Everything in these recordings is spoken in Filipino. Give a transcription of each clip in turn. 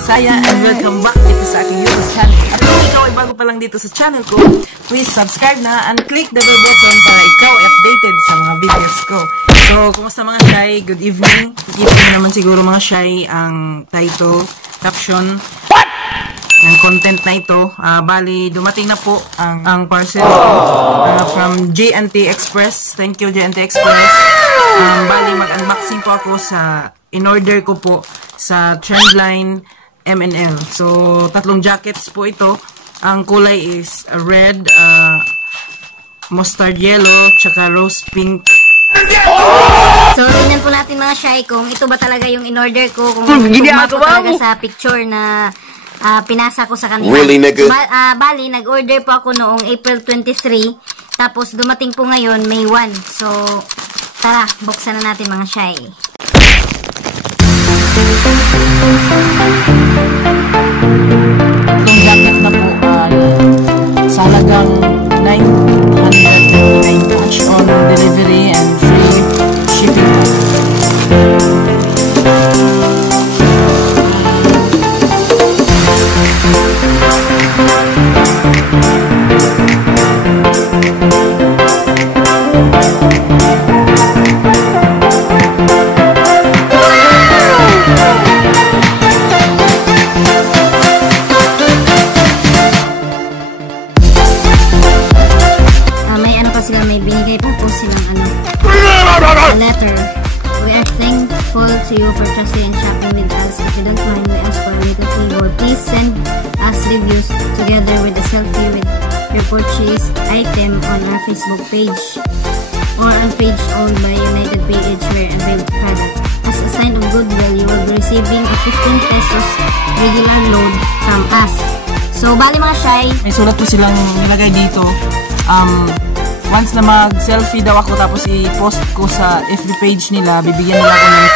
Bisaya, and welcome back dito sa aking YouTube channel. At kung ikaw ay bago pa lang dito sa channel ko, please subscribe na and click the bell button para ikaw ay updated sa mga videos ko. So, kumusta mga shy? Good evening. Kikita nyo naman siguro mga shy ang title, caption ng content na ito. Bali, dumating na po ang parcel from J&T Express. Thank you, J&T Express. Bali, mag-unboxing po ako sa in-order ko po sa Trendline M&L. So, 3 jackets po ito. Ang kulay is red, mustard yellow, tsaka rose pink. So, tingnan po natin mga shy kung ito ba talaga yung in-order ko. Kung tugma po talaga sa picture na pinasa ko sa kanila. Really, nigga? Bali, nag-order po ako noong April 23. Tapos, dumating po ngayon, May 1. So, tara, buksan na natin mga shy. Itong jacket na po sa halagang 999 cash on delivery and free shipping po. May binigay po silang a letter. We are thankful to you for trusting and shopping with us. If you don't mind, we ask for a little favor. Please send us reviews together with a selfie with your purchased item on our Facebook page or on page owned by United PH Wear and Babe Product. As a sign of goodwill, you will be receiving a 15 pesos regular load from us. So, bali mga shy. May sulat po silang nilagay dito. Once na mag-selfie daw ako tapos i-post ko sa FB page nila, bibigyan nila ako ng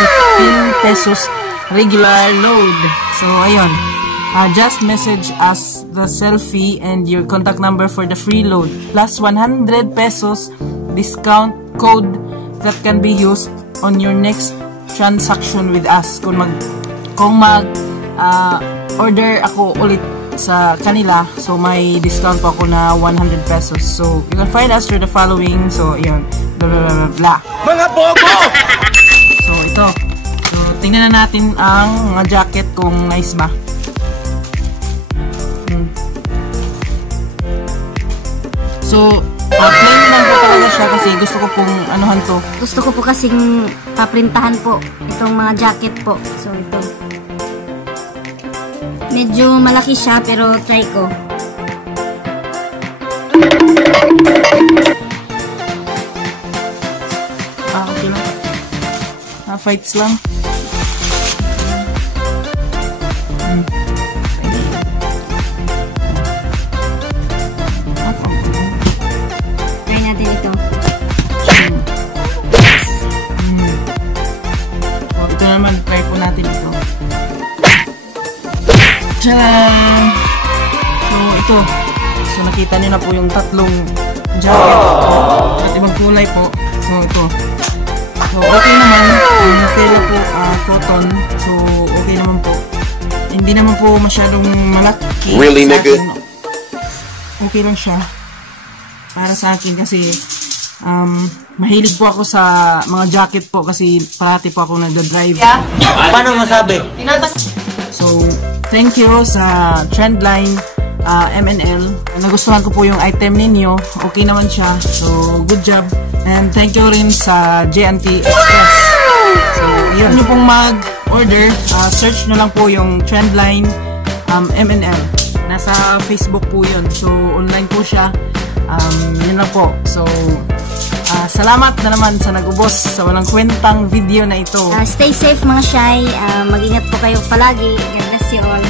15 pesos regular load. So, ayun. Just message us the selfie and your contact number for the free load. Plus 100 pesos discount code that can be used on your next transaction with us. Kung order ako ulit sa kanila, so may discount po ako na 100 pesos. So, you can find us through the following. So, yun. Blah, blah, blah, blah. Mga bobo! So, ito. So, tingnan na natin ang mga jacket kung nice ba. So, plain lang po talaga siya kasi gusto ko pong anuhan to. Gusto ko po kasing paprintahan po itong mga jacket po. So, ito. Medyo malaki siya pero try ko. Okay lang. Fights lang. Try natin ito. Ito naman, try po natin ito. Tcharam! So, ito. So, nakita nyo na po yung 3 jacket. At ibang kulay po. So, ito. So, okay naman. Yung tela po, cotton. So, okay naman po. Hindi naman po masyadong malaki. Really, nigga? Okay lang siya. Para sa akin kasi mahilig po ako sa mga jacket po kasi parati po ako nagda-drive. Paano masabi? So, thank you sa Trendline M&L. Nagustuhan ko po yung item ninyo. Okay naman siya. So, good job. And thank you rin sa J&T Express. So, yun. Kung nyo pong mag-order, search nyo lang po yung Trendline M&L. Nasa Facebook po yun. So, online po siya. Yun lang po. So, salamat na naman sa nag-ubos sa walang kwentang video na ito. Stay safe mga shy. Mag-ingat po kayo palagi. God bless you all.